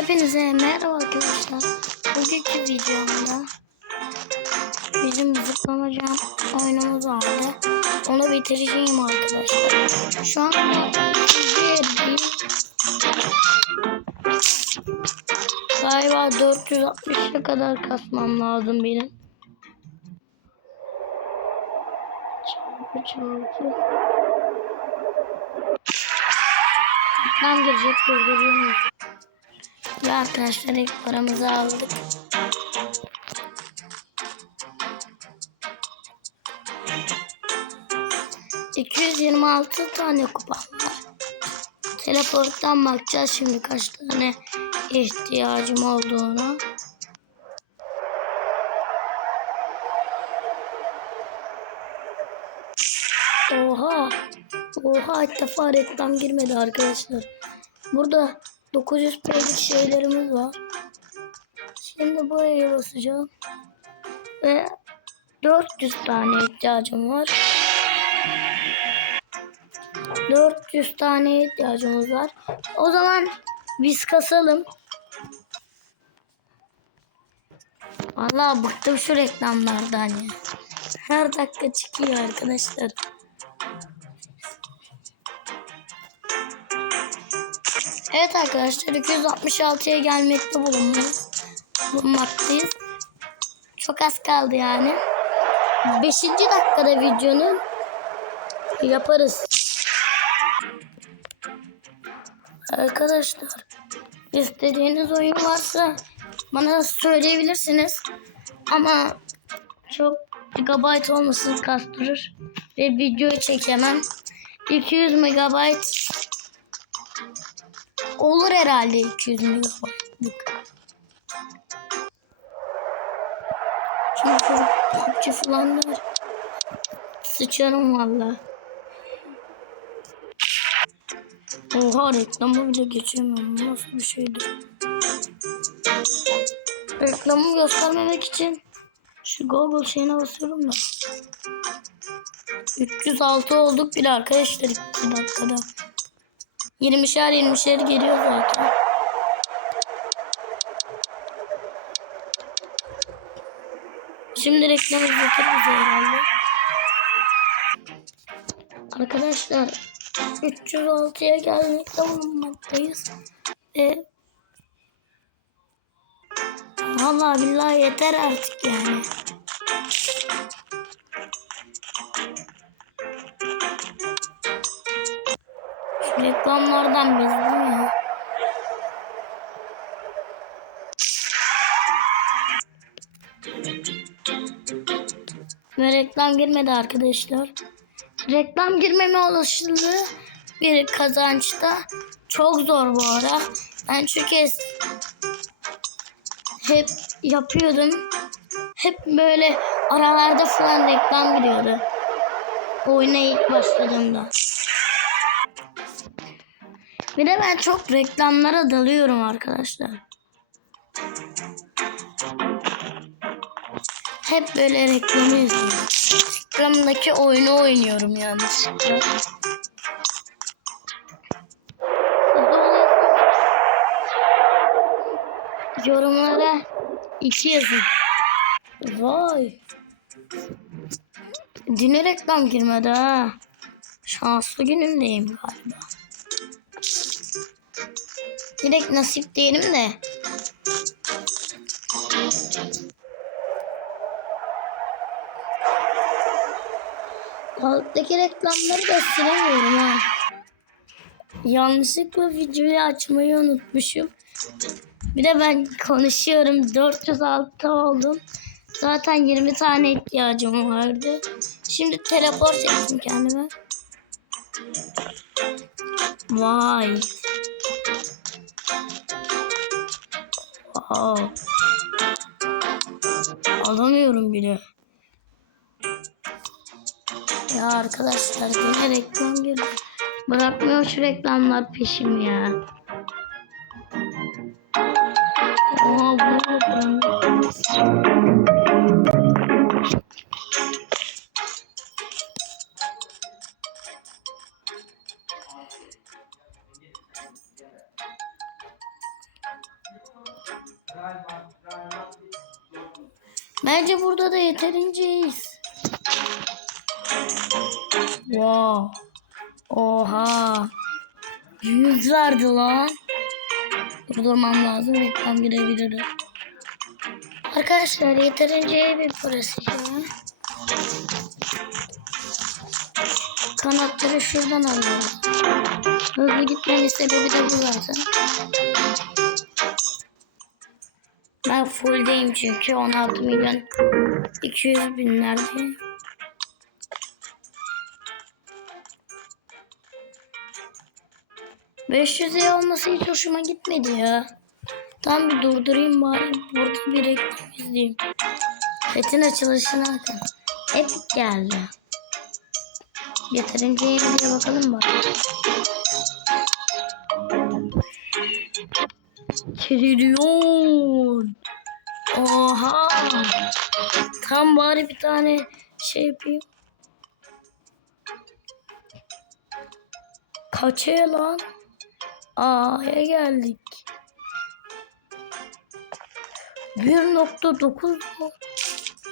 Hepinize merhaba arkadaşlar. Bugünkü videomda bizim zıplamaca oyunumuz vardı. Onu bitireceğim arkadaşlar. Şu an Galiba 460'a kadar kasmam lazım benim. Çarpı çarpı. Tam girecek durduruyor muyum? Ve arkadaşlar ilk paramızı aldık. ...226 tane kupam var. Teleporttan bakacağız şimdi kaç tane ihtiyacım olduğunu. Oha! Oha ilk defa reklam girmedi arkadaşlar. Burada 900 p'lik şeylerimiz var. Şimdi buraya basacağım. Ve 400 tane ihtiyacım var. 400 tane ihtiyacımız var. O zaman biz kasalım. Vallahi bıktım şu reklamlardan ya. Her dakika çıkıyor arkadaşlar. Evet arkadaşlar 266'ya gelmekte bulunmuyoruz. Bulunmaktayız. Çok az kaldı yani. 5. dakikada videonun yaparız. Arkadaşlar istediğiniz oyun varsa bana söyleyebilirsiniz. Ama çok gigabyte olmasın kastırır ve video çekemem. 200 megabayt Olur herhalde 200 megabaytlık. Çünkü PUBG falan var. Sıçarım valla. Oha reklamı bile geçemiyorum. Nasıl bir şeydir? Reklamı göstermemek için şu Google şeyine basıyorum da. 306 olduk bile arkadaşlar 2 dakikada. 20'şer 20'şer geliyor zaten. Şimdi reklam izletir bize herhalde. Arkadaşlar 306'ya gelmekte bulunmaktayız. Ve Vallahi billahi yeter artık yani. Reklamlardan bezdim ya. Ve reklam girmedi arkadaşlar. Reklam girmeme olasılığı bir kazançta çok zor bu ara. Ben çünkü hep yapıyordum. Hep böyle aralarda falan reklam giriyordu. Oyuna ilk başladığımda. Bir de ben çok reklamlara dalıyorum arkadaşlar. Hep böyle reklamı izliyorum. Reklamdaki oyunu oynuyorum yanlışlıkla. Yorumlara iki yazın. Vay. Dine reklam girmedi ha. Şanslı günümdeyim galiba. Direkt nasip diyelim de. Alttaki reklamları da silemiyorum ha. Yanlışlıkla videoyu açmayı unutmuşum. Bir de ben konuşuyorum. 406 oldum. Zaten 20 tane ihtiyacım vardı. Şimdi teleport ettim kendime. Vay. Wow. Alamıyorum bile. Ya arkadaşlar yine reklam girdi. Bırakmıyor şu reklamlar peşim ya. Bence burada da yeterinceyiz. Wow. Oha. Yüz verdi lan. Durdurmam lazım. Reklam girebilir. Arkadaşlar yeterince bir burası ya. Kanatları şuradan alıyorum. Hızlı gitmenin sebebi de bu zaten. Ben fulldeyim çünkü 16 milyon 200 binlerde. Beş yüze olması hiç hoşuma gitmedi ya. Tam bir durdurayım bari burada bir reklam izleyeyim. Fetin açılışına bakın. Epic geldi. Yeterince iyi diye bakalım bak. Trilyon. Oha. Tam bari bir tane şey yapayım. Kaçaya lan? A'ya geldik. 1.9 mu?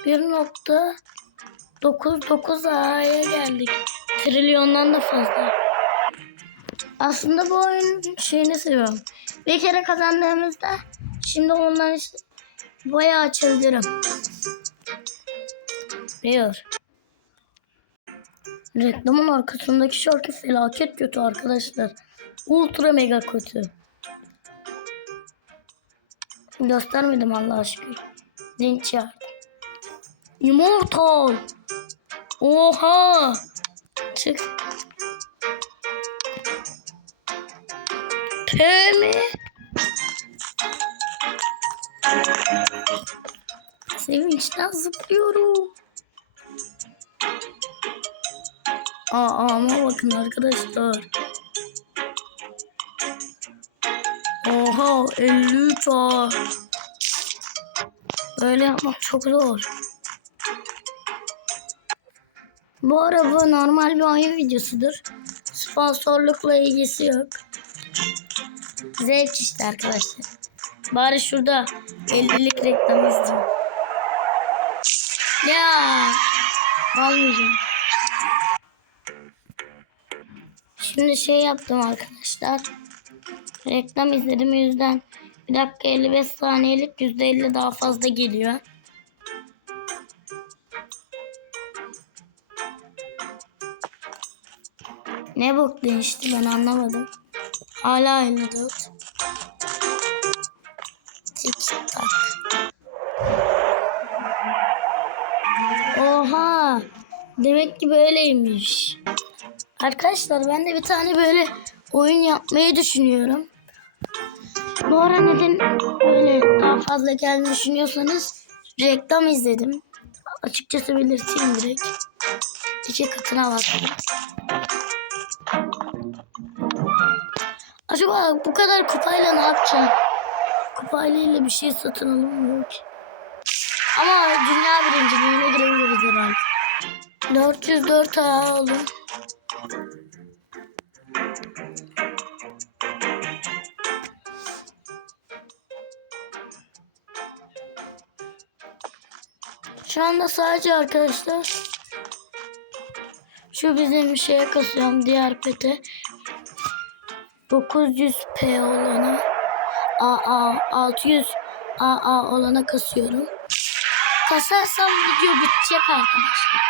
1.99 A'ya geldik. Trilyondan da fazla. Aslında bu oyun şeyini seviyorum. Bir kere kazandığımızda şimdi ondan işte bayağı açabilirim. Diyor. Reklamın arkasındaki şarkı felaket kötü arkadaşlar. Ultra mega kötü. Göstermedim Allah'a şükür. Linç yardım. Immortal. Oha. Çık. P mi? Sevinçten zıplıyorum. Aa ama bakın arkadaşlar. Oha 53 A. Böyle yapmak çok zor. Bu araba normal bir oyun videosudur. Sponsorlukla ilgisi yok. Zevk işte arkadaşlar. Bari şurada 50'lik reklam izleyeyim. Ya almayacağım. Şimdi şey yaptım arkadaşlar. Reklam izledim yüzden. Bir dakika 55 saniyelik %50 daha fazla geliyor. Ne bok değişti ben anlamadım. Hala 54. Tik tak. Oha. Demek ki böyleymiş. Arkadaşlar ben de bir tane böyle oyun yapmayı düşünüyorum. Bu ara neden böyle daha fazla geldiğini düşünüyorsanız reklam izledim. Açıkçası belirteyim direkt. İki katına baktım. Acaba bu kadar kupayla ne yapacağım? Kupayla bir şey satın alamıyorum ki. Ama dünya birinciliğine girebiliriz herhalde. 404 A olur. Şu anda sadece arkadaşlar şu bizim şeye kasıyorum diğer pete 900p olana AA 600 AA olana kasıyorum. Kasarsam video bitecek arkadaşlar.